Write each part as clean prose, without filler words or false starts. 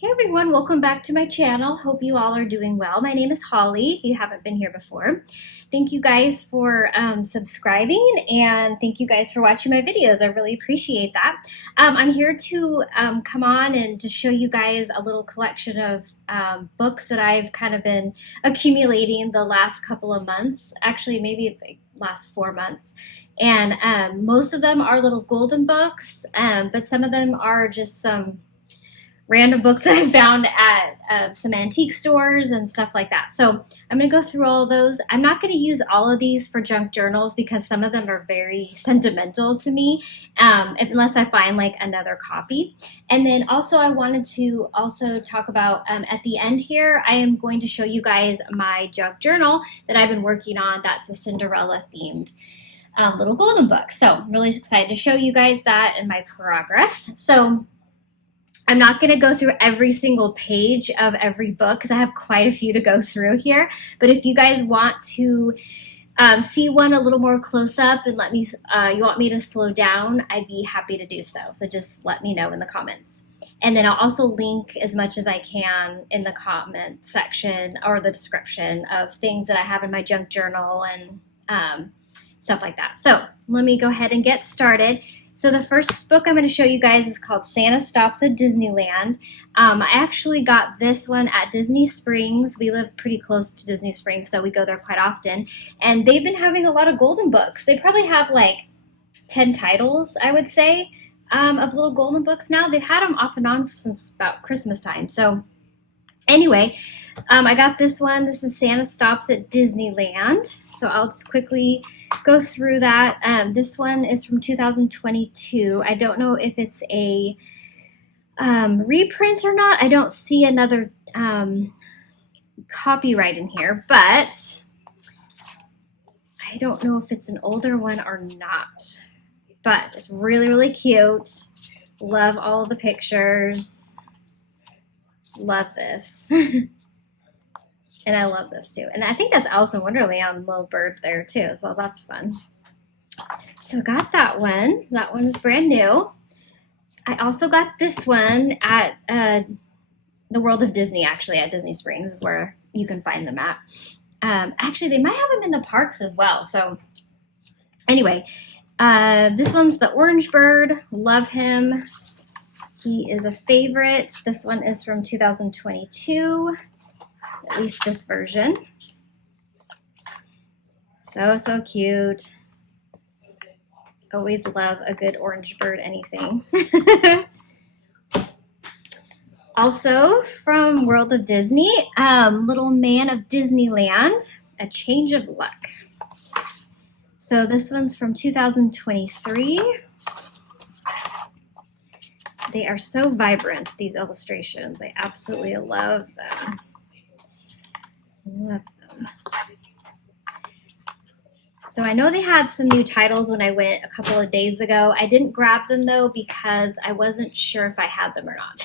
Hey everyone, welcome back to my channel. Hope you all are doing well. My name is Holly, if you haven't been here before. Thank you guys for subscribing, and thank you guys for watching my videos. I really appreciate that. I'm here to come on and to show you guys a little collection of books that I've kind of been accumulating the last couple of months, actually maybe like last 4 months. And most of them are little golden books, but some of them are just some random books that I found at some antique stores and stuff like that. So I'm going to go through all of those. I'm not going to use all of these for junk journals because some of them are very sentimental to me, unless I find like another copy. And then also I wanted to also talk about at the end here, I am going to show you guys my junk journal that I've been working on. That's a Cinderella themed little golden book. So I'm really excited to show you guys that and my progress. So I'm not going to go through every single page of every book because I have quite a few to go through here. But if you guys want to see one a little more close up and let me, you want me to slow down, I'd be happy to do so. So just let me know in the comments. And then I'll also link as much as I can in the comment section or the description of things that I have in my junk journal and stuff like that. So let me go ahead and get started. So the first book I'm going to show you guys is called Santa Stops at Disneyland. I actually got this one at Disney Springs. We live pretty close to Disney Springs, so we go there quite often. And they've been having a lot of golden books. They probably have like 10 titles, I would say, of little golden books now. They've had them off and on since about Christmas time. So anyway, I got this one. This is Santa Stops at Disneyland. So I'll just quickly go through that. This one is from 2022. I don't know if it's a reprint or not. I don't see another copyright in here, but I don't know if it's an older one or not. But it's really, really cute. Love all the pictures. Love this. And I love this too. And I think that's Alice in Wonderland little bird there too. So that's fun. So got that one. That one is brand new. I also got this one at the World of Disney, actually at Disney Springs is where you can find them at. Actually, they might have them in the parks as well. So anyway, this one's the Orange Bird. Love him. He is a favorite. This one is from 2022. At least this version. So cute. Always love a good orange bird anything. Also from World of Disney, Little Man of Disneyland, A Change of Luck. So this one's from 2023. They are so vibrant, these illustrations. I absolutely love them. Love them. So I know they had some new titles when I went a couple of days ago. I didn't grab them though because I wasn't sure if I had them or not.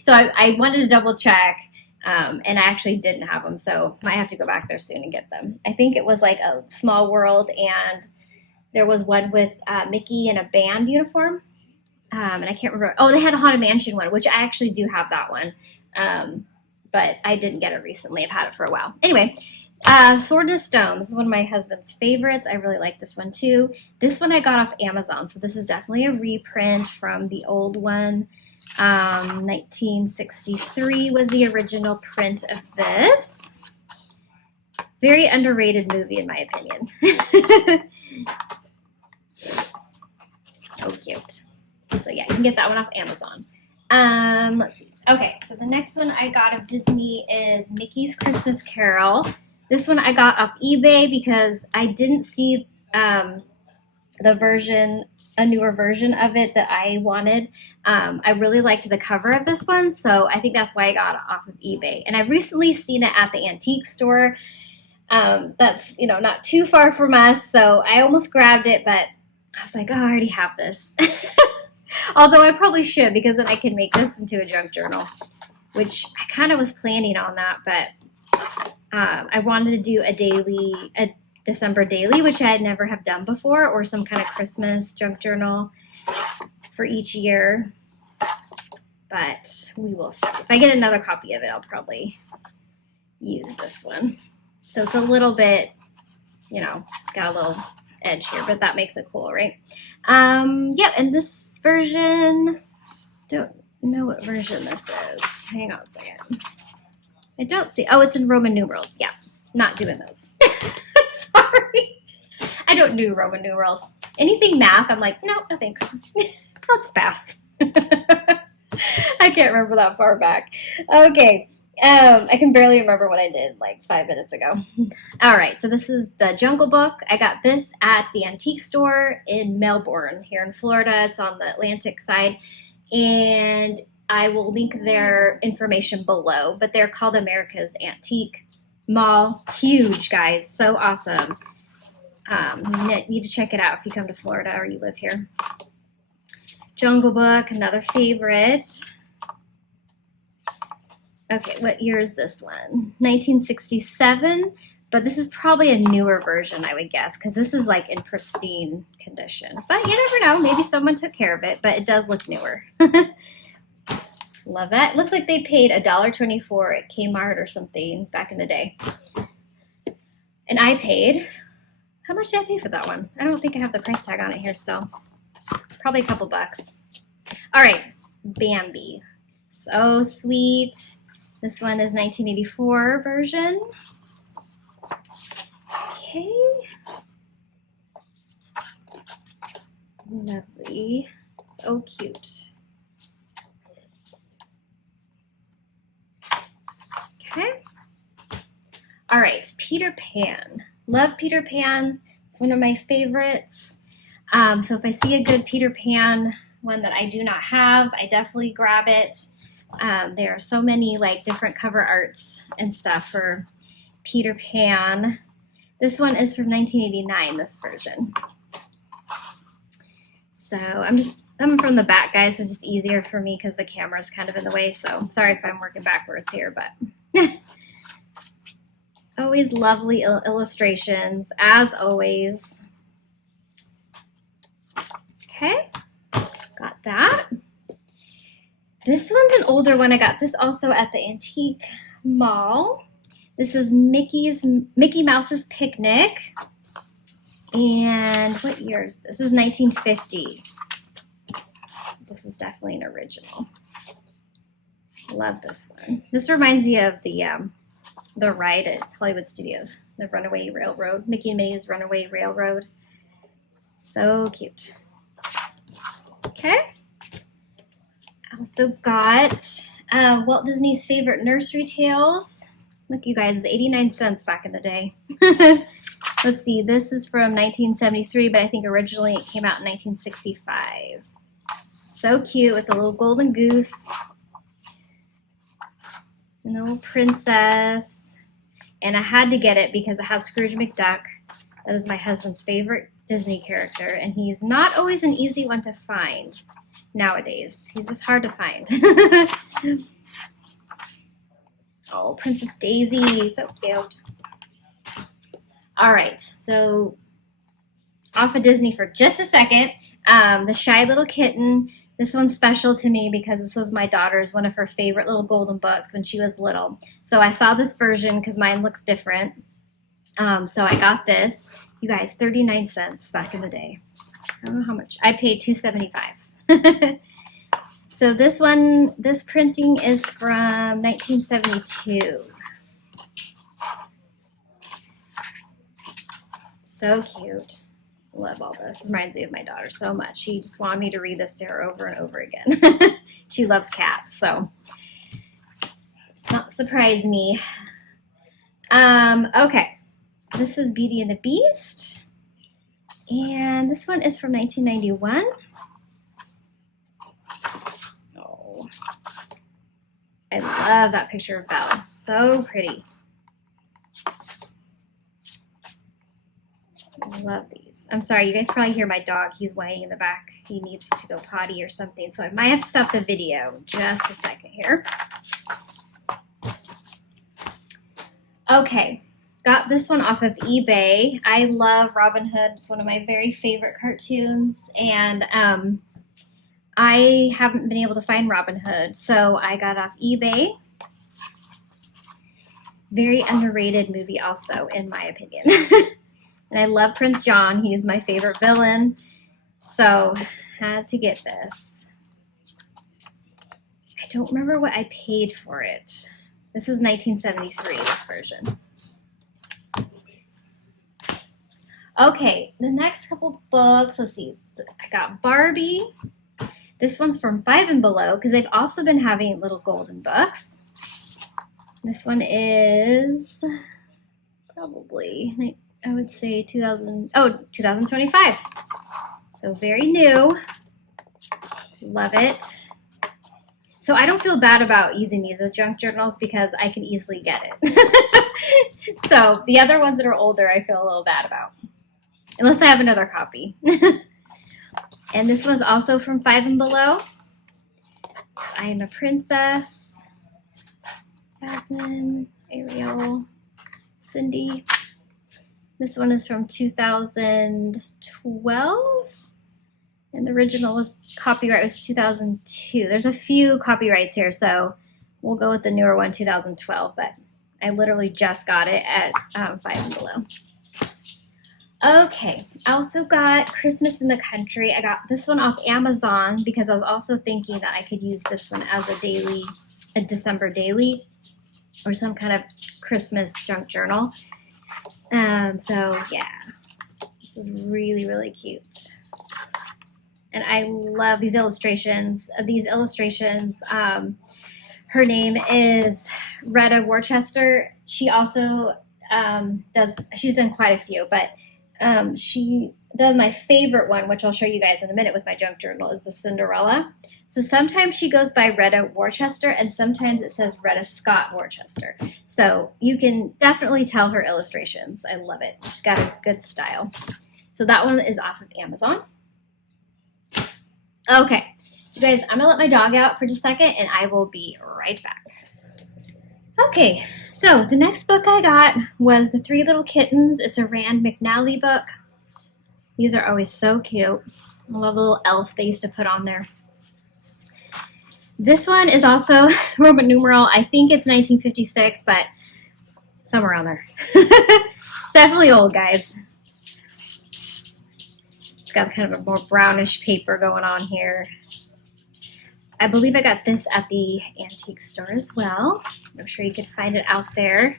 So I wanted to double check and I actually didn't have them. So might have to go back there soon and get them. I think it was like a Small World and there was one with Mickey in a band uniform. And I can't remember. Oh, they had a Haunted Mansion one, which I actually do have that one. But I didn't get it recently. I've had it for a while. Anyway, Sword and Stone. This is one of my husband's favorites. I really like this one too. This one I got off Amazon, so this is definitely a reprint from the old one. 1963 was the original print of this. Very underrated movie in my opinion. Oh, cute. So yeah, you can get that one off Amazon. Let's see. Okay, so the next one I got of Disney is Mickey's Christmas Carol. This one I got off eBay because I didn't see a newer version of it that I wanted. I really liked the cover of this one, so I think that's why I got it off of eBay. And I've recently seen it at the antique store. That's, not too far from us, so I almost grabbed it, but I was like, oh, I already have this. Although I probably should because then I can make this into a junk journal, which I kind of was planning on that, but I wanted to do a December daily, which I had never have done before, or some kind of Christmas junk journal for each year. but we will see. If I get another copy of it, I'll probably use this one. So it's a little bit, you know, got a little edge here, but that makes it cool, right? Yep, and this version, don't know what version this is. Hang on a second. I don't see, oh, it's in Roman numerals. Yeah, not doing those. Sorry. I don't do Roman numerals. Anything math, I'm like, no thanks. Let's pass. I can't remember that far back. Okay. I can barely remember what I did like 5 minutes ago. All right, so this is the Jungle Book. I got this at the antique store in Melbourne here in Florida. It's on the Atlantic side, and I will link their information below, but they're called America's Antique Mall. Huge, guys, so awesome. You need to check it out if you come to Florida or you live here. Jungle Book, another favorite. Okay, what year is this one? 1967, but this is probably a newer version, I would guess, because this is like in pristine condition. But you never know, maybe someone took care of it, but it does look newer. Love that. Looks like they paid $1.24 at Kmart or something back in the day. And I paid, how much did I pay for that one? I don't think I have the price tag on it here still. Probably a couple bucks. All right, Bambi. So sweet. This one is 1984 version. Okay. Lovely. So cute. Okay. All right, Peter Pan. Love Peter Pan. It's one of my favorites. So if I see a good Peter Pan, one that I do not have, I definitely grab it. There are so many like different cover arts and stuff for Peter Pan. This one is from 1989, this version. So I'm from the back, guys. It's just easier for me because the camera's kind of in the way. So I'm sorry if I'm working backwards here, but always lovely illustrations, as always. Okay, got that. This one's an older one. I got this also at the antique mall. This is Mickey Mouse's Picnic. And what year is this? This is 1950. This is definitely an original. Love this one. This reminds me of the ride at Hollywood Studios, the Runaway Railroad, Mickey and Minnie's Runaway Railroad. So cute. Okay. I also got Walt Disney's favorite nursery tales. Look, you guys, it's 89 cents back in the day. Let's see, this is from 1973, but I think originally it came out in 1965. So cute with the little golden goose and the little princess. And I had to get it because it has Scrooge McDuck. That is my husband's favorite Disney character, and he's not always an easy one to find nowadays. He's just hard to find. Oh, Princess Daisy, so cute. All right, so off of Disney for just a second. The Shy Little Kitten. This one's special to me because this was my daughter's, one of her favorite little golden books when she was little. So I saw this version because mine looks different. So I got this. You guys, 39 cents back in the day. I don't know how much. I paid $2.75. So this printing is from 1972. So cute. Love all this. This reminds me of my daughter so much. She just wanted me to read this to her over and over again. She loves cats, so it's not surprise me. Okay. This is Beauty and the Beast. And this one is from 1991. Oh, I love that picture of Belle. So pretty. I love these. I'm sorry, you guys probably hear my dog. He's whining in the back. He needs to go potty or something, so I might have to stop the video just a second here. Okay, got this one off of eBay. I love Robin Hood. It's one of my very favorite cartoons, and I haven't been able to find Robin Hood, so I got off eBay. Very underrated movie also, in my opinion. And I love Prince John. He is my favorite villain. So had to get this. I don't remember what I paid for it. This is 1973, this version. Okay, the next couple books, let's see. I got Barbie. This one's from 5 and Below because they've also been having little golden books. This one is probably, I would say 2025. So very new. Love it. So I don't feel bad about using these as junk journals because I can easily get it. So the other ones that are older, I feel a little bad about. Unless I have another copy. And this was also from 5 and Below. I Am a Princess. Jasmine, Ariel, Cindy. This one is from 2012. And the original copyright was 2002. There's a few copyrights here, so we'll go with the newer one, 2012. But I literally just got it at 5 and Below. Okay, I also got Christmas in the Country. I got this one off Amazon because I was also thinking that I could use this one as a December daily, or some kind of Christmas junk journal. So yeah, this is really, really cute. And I love these illustrations. Her name is Retta Worcester. She also she's done quite a few, but she does my favorite one, which I'll show you guys in a minute with my junk journal, is the Cinderella. So sometimes she goes by Retta Worcester, and sometimes it says Retta Scott Worcester. So you can definitely tell her illustrations. I love it. She's got a good style. So that one is off of Amazon. Okay, you guys, I'm gonna let my dog out for just a second, and I will be right back. Okay, so the next book I got was The Three Little Kittens. It's a Rand McNally book. These are always so cute. I love the little elf they used to put on there. This one is also Roman numeral. I think it's 1956, but somewhere around there. It's definitely old, guys. It's got kind of a more brownish paper going on here. I believe I got this at the antique store as well. I'm sure you could find it out there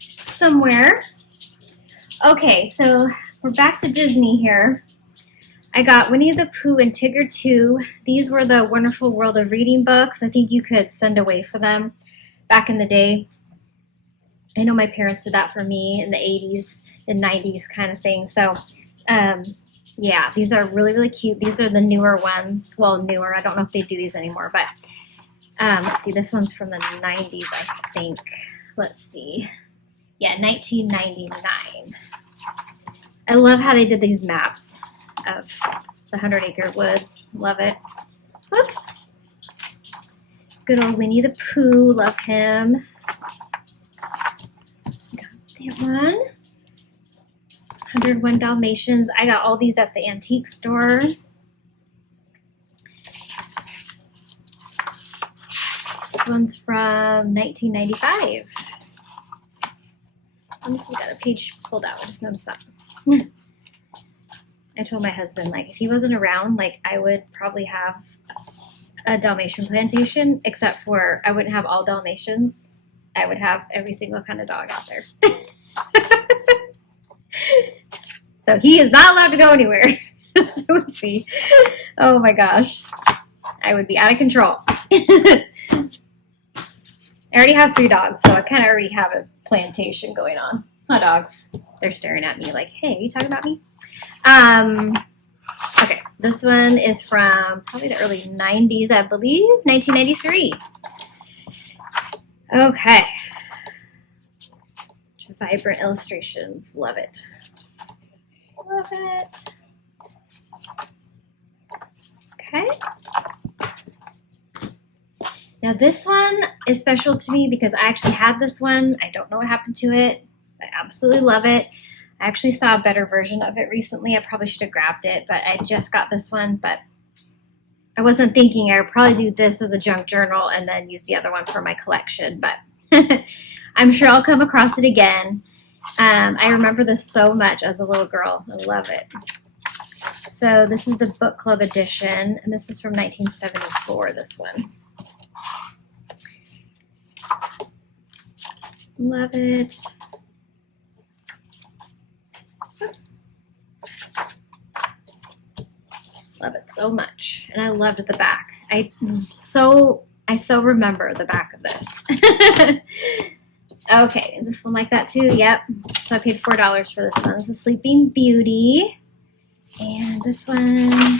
somewhere. Okay, so we're back to Disney here. I got Winnie the Pooh and Tigger 2. These were the Wonderful World of Reading books. I think you could send away for them back in the day. I know my parents did that for me in the 80s and 90s kind of thing. So, yeah, these are really, really cute. These are the newer ones. Well, newer. I don't know if they do these anymore, but let's see. This one's from the 90s, I think. Let's see. Yeah, 1999. I love how they did these maps of the 100 Acre Woods. Love it. Whoops. Good old Winnie the Pooh. Love him. Got that one. 101 Dalmatians. I got all these at the antique store. This one's from 1995. Let me see, got a page pulled out. I just noticed that. I told my husband, like, if he wasn't around, like, I would probably have a Dalmatian plantation, except for I wouldn't have all Dalmatians. I would have every single kind of dog out there. So he is not allowed to go anywhere. So oh my gosh. I would be out of control. I already have 3 dogs, so I kind of already have a plantation going on. My dogs, they're staring at me like, hey, are you talking about me? Okay, this one is from probably the early 90s, I believe, 1993. Okay. Vibrant illustrations, love it. Love it. Okay. Now this one is special to me because I actually had this one. I don't know what happened to it. I absolutely love it. I actually saw a better version of it recently. I probably should have grabbed it, but I just got this one. But I wasn't thinking I would probably do this as a junk journal and then use the other one for my collection, but I'm sure I'll come across it again. I remember this so much as a little girl. I love it. So this is the book club edition, and this is from 1974, this one. Love it. Oops. Love it so much. And I loved the back. I so remember the back of this. Okay, is this one like that too? Yep. So I paid $4 for this one. This is Sleeping Beauty. And this one,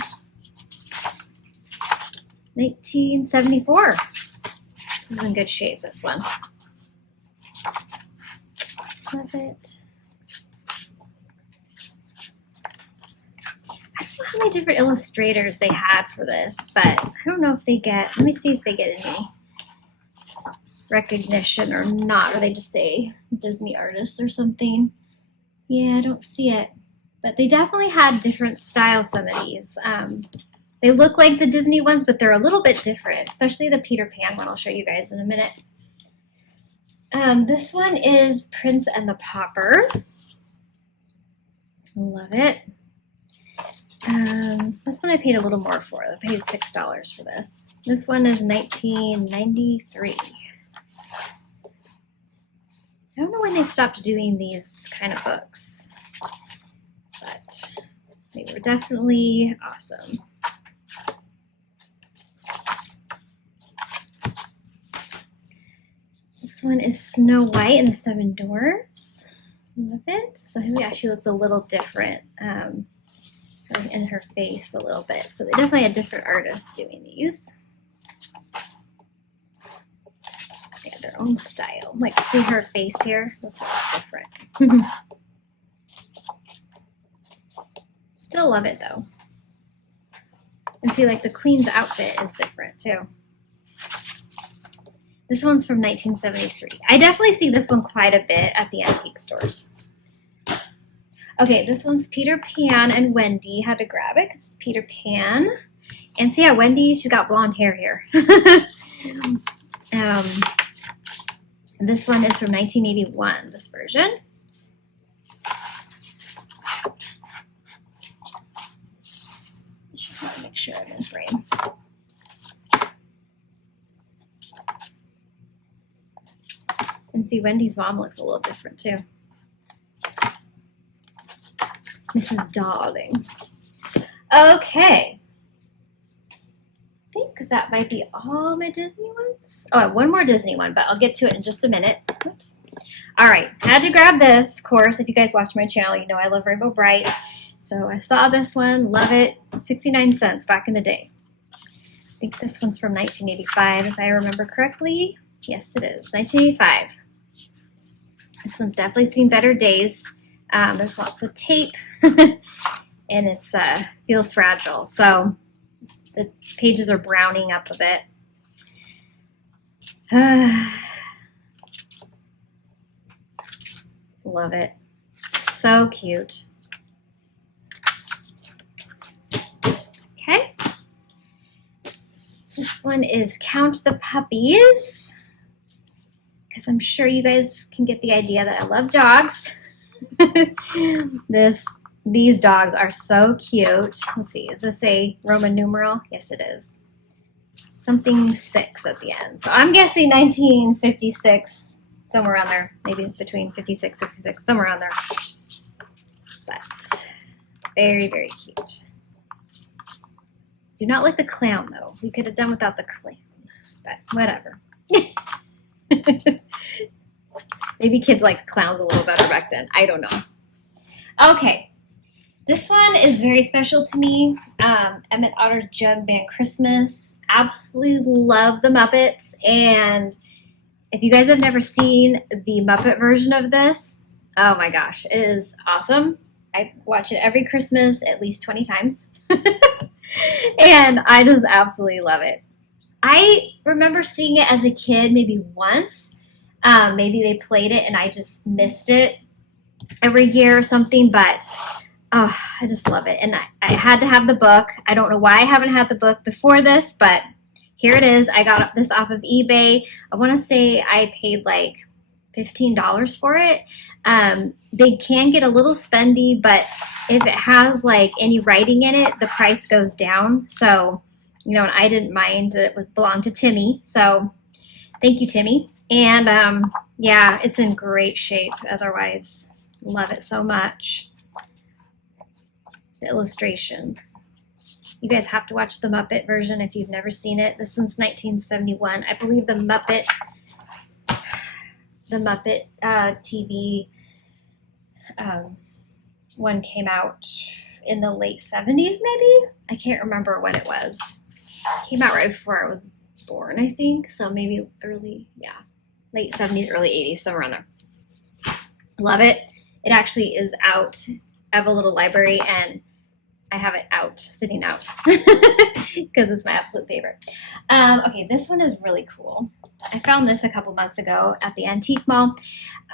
1974. This is in good shape, this one. Love it. I don't know how many different illustrators they had for this, but I don't know if they get, let me see if they get any recognition or not, or they just say Disney artists or something. Yeah, I don't see it. But they definitely had different styles, some of these. They look like the Disney ones, but they're a little bit different, especially the Peter Pan one I'll show you guys in a minute. This one is Prince and the Pauper. Love it. This one I paid a little more for. I paid $6 for this. This one is 1993. I don't know when they stopped doing these kind of books, but they were definitely awesome. This one is Snow White and the Seven Dwarfs. Love it. So yeah, she looks a little different in her face a little bit. So they definitely had different artists doing these. They have their own style. Like, see her face here? Looks a lot different. Still love it though. And see, like the Queen's outfit is different too. This one's from 1973. I definitely see this one quite a bit at the antique stores. Okay, this one's Peter Pan and Wendy. Had to grab it because it's Peter Pan. And see how Wendy, she's got blonde hair here. This one is from 1981, this version. I should probably make sure I'm in frame. And see, Wendy's mom looks a little different too. Mrs. Darling. Okay. I think that might be all my Disney ones. Oh, I have one more Disney one, but I'll get to it in just a minute. Oops. All right, had to grab this. Of course, if you guys watch my channel, you know I love Rainbow Bright. So I saw this one, love it. 69 cents back in the day. I think this one's from 1985, if I remember correctly. Yes, it is, 1985. This one's definitely seen better days. There's lots of tape, and it feels fragile. So the pages are browning up a bit. Love it. So cute. Okay. This one is Count the Puppies, because I'm sure you guys can get the idea that I love dogs. These dogs are so cute. Let's see, is this a Roman numeral? Yes, it is. Something 6 at the end. So I'm guessing 1956, somewhere around there. Maybe between 56, 66, somewhere around there. But very, very cute. Do not like the clown, though. We could have done without the clown, but whatever. Maybe kids liked clowns a little better back then. I don't know. Okay. This one is very special to me. Emmett Otter Jug Band Christmas. Absolutely love the Muppets. And if you guys have never seen the Muppet version of this, oh my gosh, it is awesome. I watch it every Christmas at least 20 times. And I just absolutely love it. I remember seeing it as a kid maybe once. Maybe they played it and I just missed it every year or something, but Oh, I just love it. And I had to have the book. I don't know why I haven't had the book before this, but here it is. I got this off of eBay. I want to say I paid like $15 for it. They can get a little spendy, but if it has like any writing in it, the price goes down. So, you know, and I didn't mind. It belonged to Timmy. So thank you, Timmy. And yeah, it's in great shape. Otherwise, love it so much. The illustrations. You guys have to watch the Muppet version if you've never seen it. This one's 1971. I believe the Muppet TV one came out in the late 70s, maybe? I can't remember when it was. It came out right before I was born, I think. So maybe early, yeah, late 70s, early 80s, somewhere around there. Love it. It actually is out. I have a little library and I have it out, sitting out, because it's my absolute favorite. Okay, this one is really cool. I found this a couple months ago at the antique mall.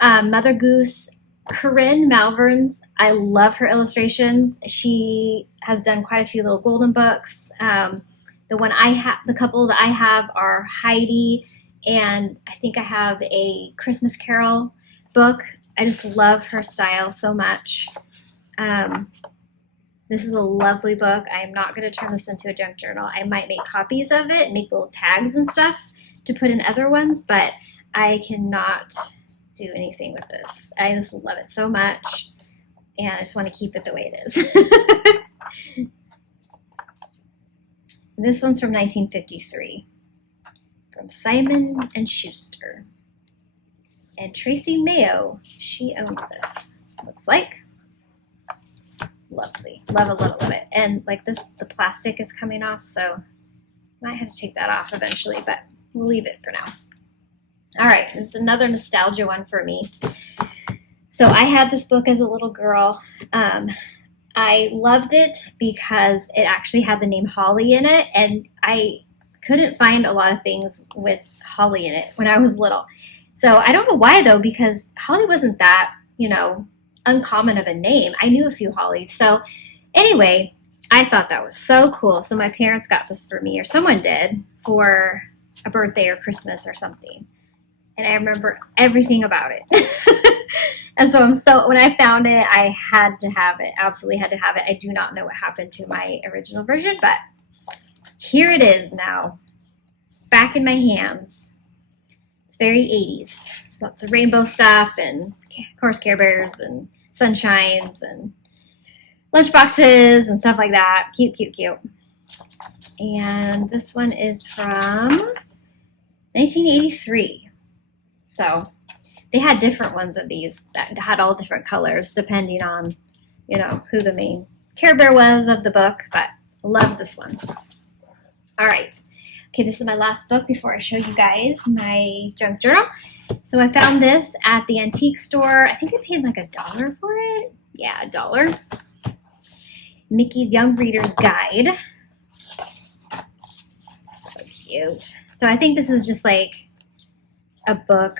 Mother Goose, Corinne Malvern's. I love her illustrations. She has done quite a few little golden books. The couple that I have are Heidi, and I think I have a Christmas Carol book. I just love her style so much. This is a lovely book. I am not going to turn this into a junk journal. I might make copies of it, make little tags and stuff to put in other ones, but I cannot do anything with this. I just love it so much, and I just want to keep it the way it is. This one's from 1953, from Simon and Schuster. And Tracy Mayo, she owned this, looks like. Lovely. Love it, love it, love it. And like this, the plastic is coming off, so I might have to take that off eventually, but we'll leave it for now. All right, this is another nostalgia one for me. So I had this book as a little girl. I loved it because it actually had the name Holly in it, and I couldn't find a lot of things with Holly in it when I was little. So I don't know why though, because Holly wasn't that, you know, uncommon of a name. I knew a few Hollies. So anyway, I thought that was so cool. So my parents got this for me, or someone did, for a birthday or Christmas or something. And I remember everything about it. And so when I found it, I had to have it. Absolutely had to have it. I do not know what happened to my original version, but here it is now. It's back in my hands. It's very 80s. Lots of rainbow stuff, and of course Care Bears and sunshines and lunchboxes and stuff like that. Cute, cute, cute. And this one is from 1983. So they had different ones of these that had all different colors depending on, you know, who the main Care Bear was of the book, but love this one. All right. Okay, this is my last book before I show you guys my junk journal. So I found this at the antique store. I think I paid like $1 for it. Yeah, $1. Mickey's Young Reader's Guide. So cute. So I think this is just like a book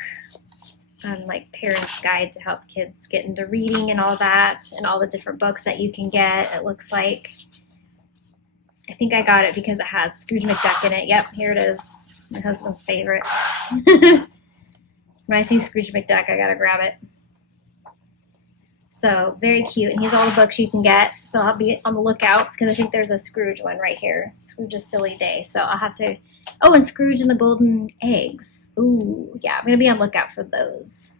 on like parents' guide to help kids get into reading and all that, and all the different books that you can get, it looks like. I think I got it because it had Scrooge McDuck in it. Yep, here it is. My husband's favorite. When I see Scrooge McDuck, I gotta grab it. So very cute, and here's all the books you can get. So I'll be on the lookout because I think there's a Scrooge one right here. Scrooge's Silly Day. So I'll have to. Oh, and Scrooge and the Golden Eggs. Ooh, yeah, I'm gonna be on the lookout for those.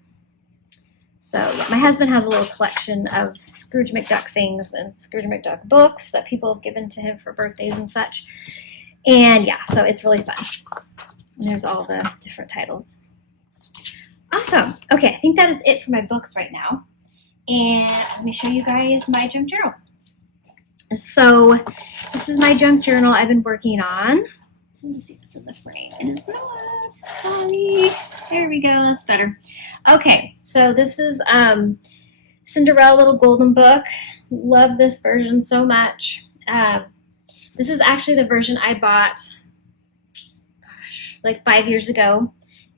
So yeah, my husband has a little collection of Scrooge McDuck things and Scrooge McDuck books that people have given to him for birthdays and such. And yeah, so it's really fun. And there's all the different titles. Awesome. Okay, I think that is it for my books right now. And let me show you guys my junk journal. So this is my junk journal I've been working on. Let me see if it's in the frame. It is not. Sorry. There we go. That's better. Okay, so this is Cinderella Little Golden Book. Love this version so much. This is actually the version I bought, gosh, like 5 years ago.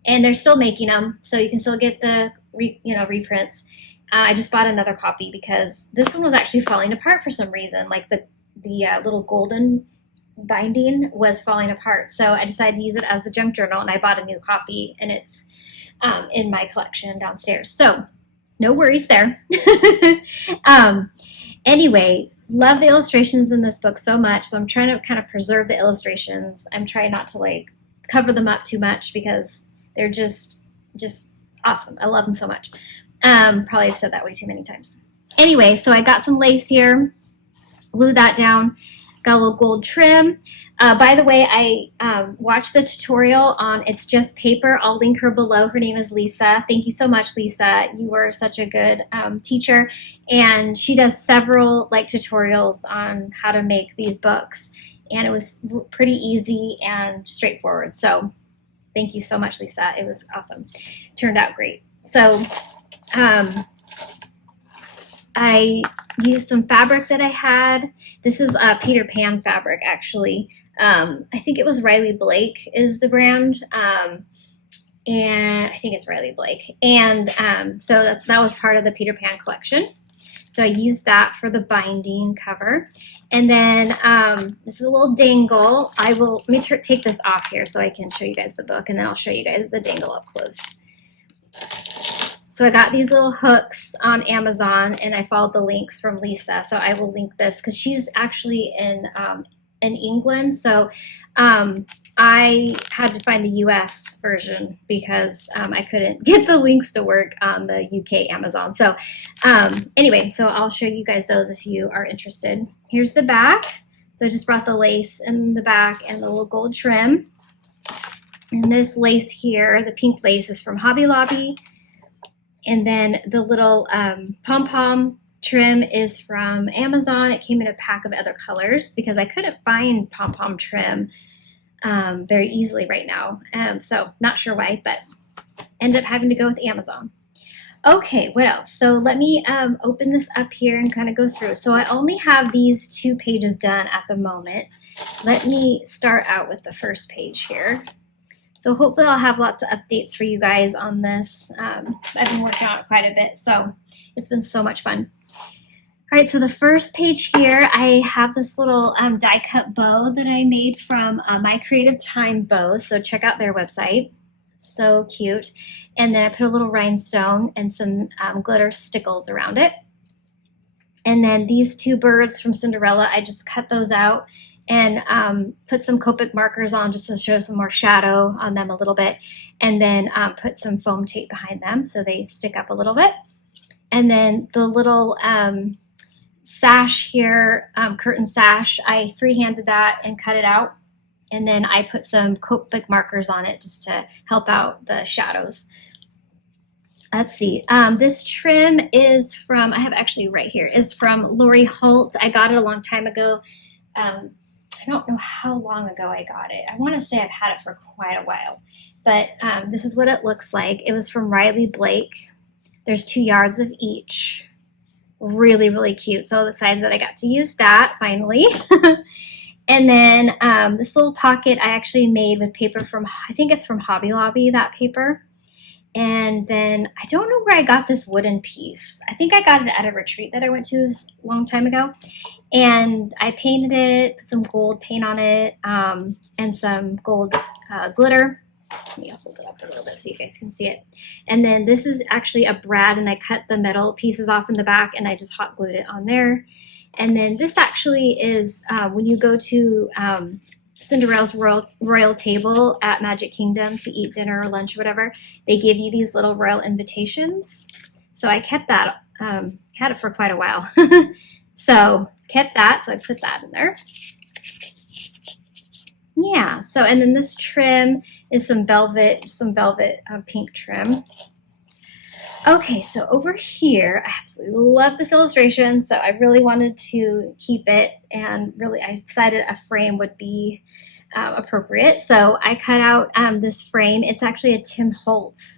And they're still making them, so you can still get the reprints. I just bought another copy because this one was actually falling apart for some reason. Like the little golden binding was falling apart. So I decided to use it as the junk journal, and I bought a new copy, and it's in my collection downstairs. So no worries there. Anyway, love the illustrations in this book so much. So I'm trying to kind of preserve the illustrations. I'm trying not to like cover them up too much because they're just awesome. I love them so much. Probably have said that way too many times. Anyway, so I got some lace here, glued that down, got a little gold trim. By the way, I watched the tutorial on It's Just Paper. I'll link her below. Her name is Lisa. Thank you so much, Lisa. You were such a good teacher. And she does several like tutorials on how to make these books. And it was pretty easy and straightforward. So thank you so much, Lisa. It was awesome. Turned out great. So I used some fabric that I had. This is Peter Pan fabric, actually. I think it was Riley Blake is the brand, and I think it's Riley Blake. And so that was part of the Peter Pan collection. So I used that for the binding cover. And then this is a little dangle. Let me take this off here so I can show you guys the book, and then I'll show you guys the dangle up close. So I got these little hooks on Amazon, and I followed the links from Lisa. So I will link this because she's actually in England. So I had to find the US version because I couldn't get the links to work on the UK Amazon. So anyway, so I'll show you guys those if you are interested. Here's the back. So I just brought the lace in the back and the little gold trim. And this lace here, the pink lace, is from Hobby Lobby. And then the little pom-pom trim is from Amazon. It came in a pack of other colors because I couldn't find pom-pom trim very easily right now. So not sure why, but ended up having to go with Amazon. Okay, what else? So let me open this up here and kind of go through. So I only have these 2 pages done at the moment. Let me start out with the first page here. So hopefully I'll have lots of updates for you guys on this. I've been working on it quite a bit, so it's been so much fun. All right, so the first page here, I have this little die cut bow that I made from My Creative Time Bows. So check out their website. So cute. And then I put a little rhinestone and some glitter stickles around it. And then these 2 birds from Cinderella, I just cut those out and put some Copic markers on just to show some more shadow on them a little bit. And then put some foam tape behind them so they stick up a little bit. And then the little sash here, curtain sash, I freehanded that and cut it out. And then I put some Copic markers on it just to help out the shadows. Let's see. This trim is from, I have actually right here, is from Lori Holt. I got it a long time ago. I don't know how long ago I got it. I want to say I've had it for quite a while. But this is what it looks like. It was from Riley Blake. There's 2 yards of each. Really, really cute. So excited that I got to use that finally. And then this little pocket I actually made with paper from, I think it's from Hobby Lobby, that paper. And then I don't know where I got this wooden piece. I think I got it at a retreat that I went to a long time ago. And I painted it, put some gold paint on it, and some gold glitter. Let me hold it up a little bit so you guys can see it. And then this is actually a brad, and I cut the metal pieces off in the back, and I just hot glued it on there. And then this actually is when you go to Cinderella's royal table at Magic Kingdom to eat dinner or lunch or whatever, they give you these little royal invitations. So I kept that, had it for quite a while. So kept that, so I put that in there. Yeah, so and then this trim is some velvet pink trim. Okay, so over here, I absolutely love this illustration, so I really wanted to keep it, and really I decided a frame would be appropriate. So I cut out this frame. It's actually a Tim Holtz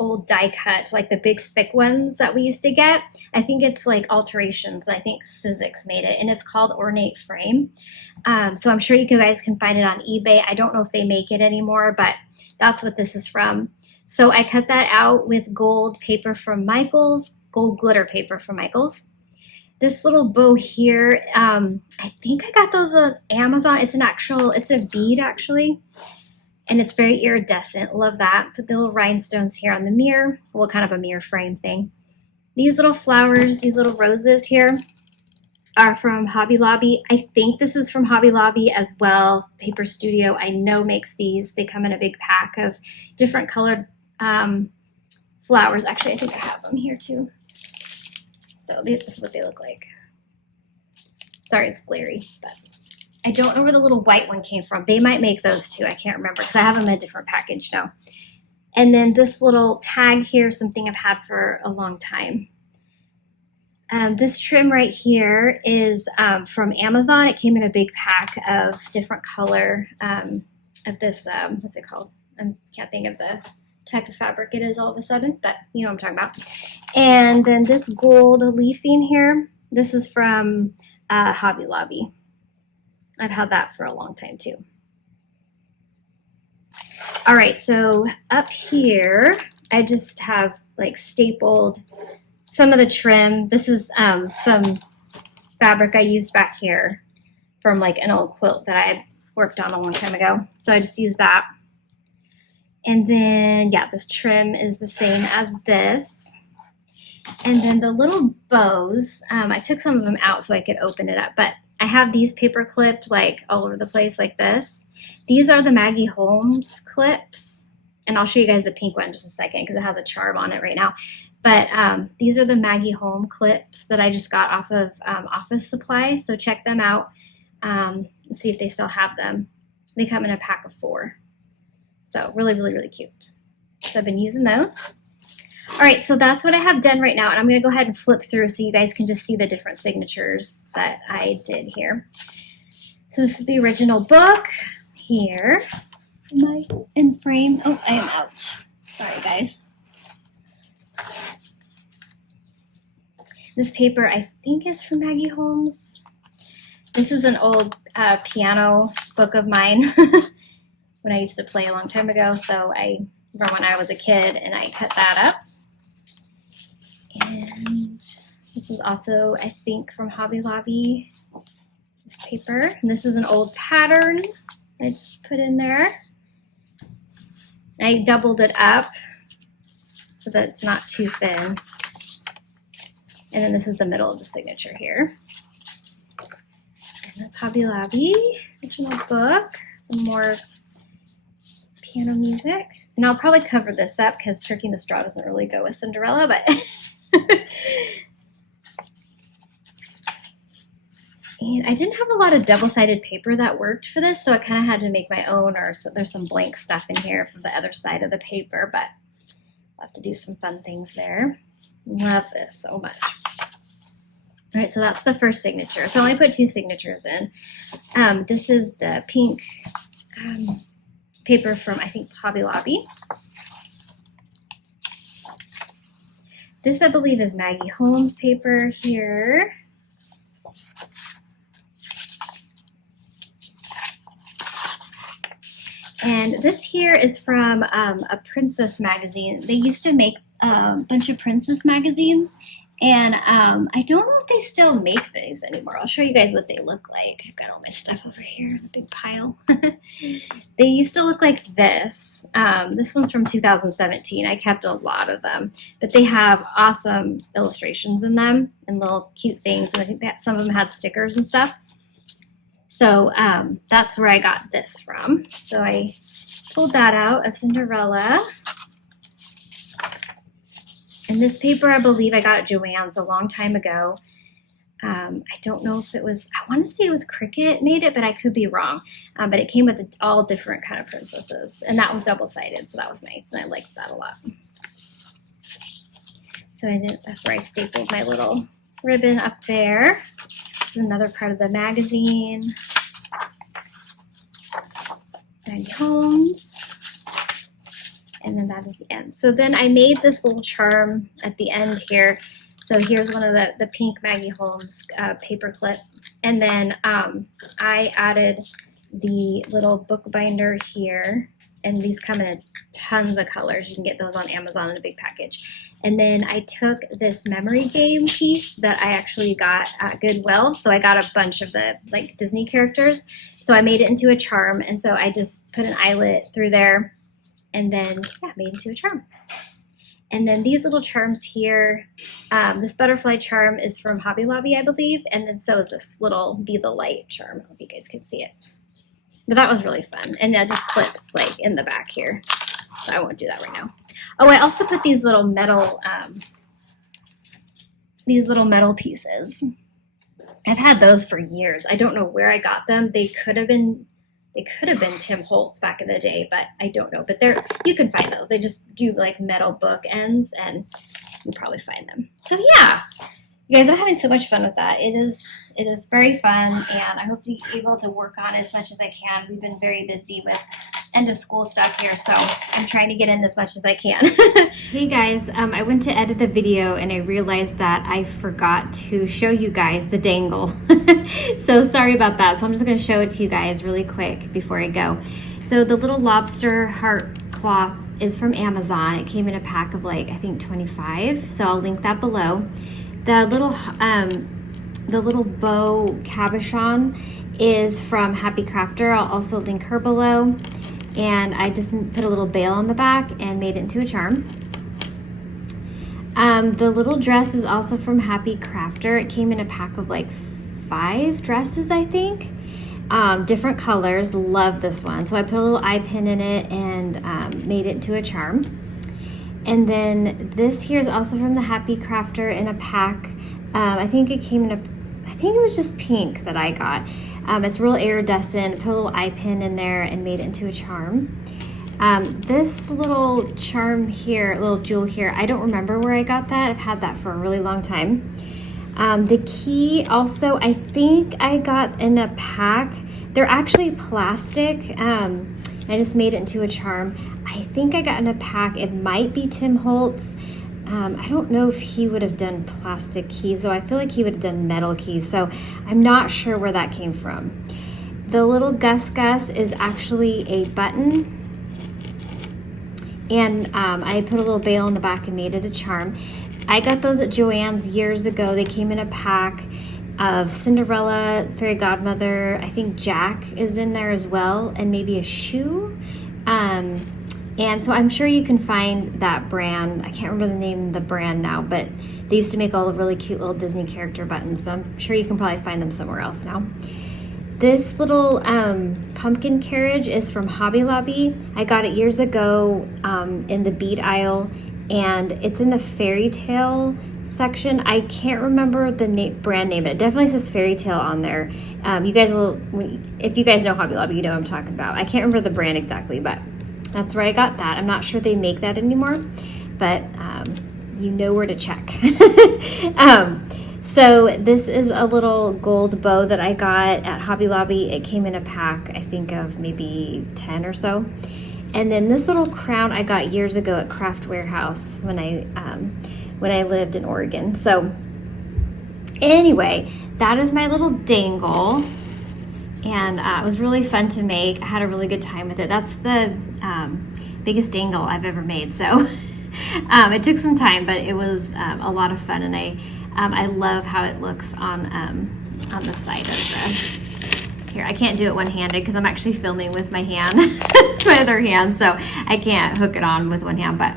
old die cut, like the big thick ones that we used to get. I think it's like alterations. I think Sizzix made it, and it's called Ornate Frame. So I'm sure you guys can find it on eBay. I don't know if they make it anymore, but that's what this is from. So I cut that out with gold paper from Michaels, gold glitter paper from Michaels. This little bow here, I think I got those on Amazon. It's a bead actually, and it's very iridescent. Love that. Put the little rhinestones here on the mirror. Well, kind of a mirror frame thing. These little flowers, these little roses here are from Hobby Lobby. I think this is from Hobby Lobby as well. Paper Studio, I know, makes these. They come in a big pack of different colored flowers. Actually, I think I have them here too. So this is what they look like. Sorry, it's glary, but I don't know where the little white one came from. They might make those too. I can't remember because I have them in a different package now. And then this little tag here, something I've had for a long time. This trim right here is from Amazon. It came in a big pack of different color of this, what's it called? I can't think of the type of fabric it is all of a sudden, but you know what I'm talking about. And then this gold leafing here, this is from Hobby Lobby. I've had that for a long time too. All right, so up here, I just have like stapled some of the trim. This is some fabric I used back here from like an old quilt that I had worked on a long time ago. So I just used that. And then, yeah, this trim is the same as this. And then the little bows, I took some of them out so I could open it up, but I have these paper clipped like all over the place like this. These are the Maggie Holmes clips, and I'll show you guys the pink one in just a second because it has a charm on it right now. But these are the Maggie Holmes clips that I just got off of Office Supply, so check them out and see if they still have them. They come in a pack of 4. So really, really, really cute. So I've been using those. All right, so that's what I have done right now, and I'm going to go ahead and flip through so you guys can just see the different signatures that I did here. So this is the original book here. Am I in frame? Oh, I am out. Sorry, guys. This paper, I think, is from Maggie Holmes. This is an old piano book of mine when I used to play a long time ago. So from when I was a kid, and I cut that up. And this is also, I think, from Hobby Lobby, this paper. And this is an old pattern I just put in there. I doubled it up so that it's not too thin. And then this is the middle of the signature here. And that's Hobby Lobby, original book, some more piano music. And I'll probably cover this up because Turkey in the Straw doesn't really go with Cinderella, but and I didn't have a lot of double-sided paper that worked for this, so I kind of had to make my own, or so there's some blank stuff in here from the other side of the paper, but I'll have to do some fun things there. Love this so much. All right, so that's the first signature. So I only put 2 signatures in. This is the pink paper from, I think, Hobby Lobby. This, I believe, is Maggie Holmes paper here. And this here is from a princess magazine. They used to make a bunch of princess magazines, and I don't know if they still make these anymore. I'll show you guys what they look like. I've got all my stuff over here in a big pile. They used to look like this. This one's from 2017. I kept a lot of them, but they have awesome illustrations in them and little cute things, and I think that some of them had stickers and stuff. So that's where I got this from. So I pulled that out of Cinderella. And this paper, I believe I got at Joann's a long time ago. I don't know if it was, I want to say it was Cricket made it, but I could be wrong. But it came with all different kind of princesses. And that was double-sided, so that was nice. And I liked that a lot. So that's where I stapled my little ribbon up there. This is another part of the magazine. Maggie Holmes. And then that is the end. So then I made this little charm at the end here. So here's one of the pink Maggie Holmes paper clip. And then I added the little bookbinder here And these come in tons of colors. You can get those on Amazon in a big package. And then I took this memory game piece that I actually got at Goodwill. So I got a bunch of the like Disney characters. So I made it into a charm. And so I just put an eyelet through there and then made it into a charm. And then these little charms here, this butterfly charm is from Hobby Lobby, I believe. And then so is this little Be the Light charm. I hope you guys can see it. But that was really fun. And that just clips like in the back here. So I won't do that right now. Oh, I also put these little metal pieces. I've had those for years. I don't know where I got them. They could have been Tim Holtz back in the day, but I don't know. But you can find those. They just do like metal book ends, and you probably find them. So yeah, you guys, I'm having so much fun with that. It is very fun, and I hope to be able to work on it as much as I can. We've been very busy with end of school stuff here, so I'm trying to get in as much as I can. Hey guys, I went to edit the video and I realized that I forgot to show you guys the dangle. So sorry about that. So I'm just going to show it to you guys really quick before I go. So the little lobster heart cloth is from Amazon. It came in a pack of like, I think 25. So I'll link that below. The little bow cabochon is from Happy Crafter. I'll also link her below. And I just put a little bail on the back and made it into a charm. The little dress is also from Happy Crafter. It came in a pack of like 5 dresses, I think. Different colors. Love this one. So I put a little eye pin in it and made it into a charm. And then this here is also from the Happy Crafter in a pack. I think it came in I think it was just pink that I got. It's real iridescent. Put a little eye pin in there and made it into a charm. This little charm here, little jewel here, I don't remember where I got that. I've had that for a really long time. The key also, I think I got in a pack. They're actually plastic. I just made it into a charm. I think I got in a pack. It might be Tim Holtz. I don't know if he would have done plastic keys, though I feel like he would have done metal keys, so I'm not sure where that came from. The little Gus Gus is actually a button, and I put a little bail in the back and made it a charm. I got those at Joann's years ago. They came in a pack of Cinderella, Fairy Godmother, I think Jack is in there as well, and maybe a shoe. And so I'm sure you can find that brand. I can't remember the name of the brand now, but they used to make all the really cute little Disney character buttons, but I'm sure you can probably find them somewhere else now. This little pumpkin carriage is from Hobby Lobby. I got it years ago in the bead aisle, and it's in the fairy tale section. I can't remember the brand name, but it definitely says fairy tale on there. You guys will, if you guys know Hobby Lobby, you know what I'm talking about. I can't remember the brand exactly, but that's where I got that. I'm not sure they make that anymore, but you know where to check. So this is a little gold bow that I got at Hobby Lobby. It came in a pack, I think of maybe 10 or so. And then this little crown I got years ago at Craft Warehouse when I lived in Oregon. So anyway, that is my little dangle. And it was really fun to make. I had a really good time with it. That's the biggest dangle I've ever made. So it took some time, but it was a lot of fun. And I love how it looks on the side of the, here, I can't do it one-handed because I'm actually filming with my hand, my other hand. So I can't hook it on with one hand, but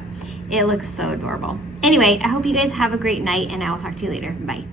it looks so adorable. Anyway, I hope you guys have a great night, and I'll talk to you later. Bye.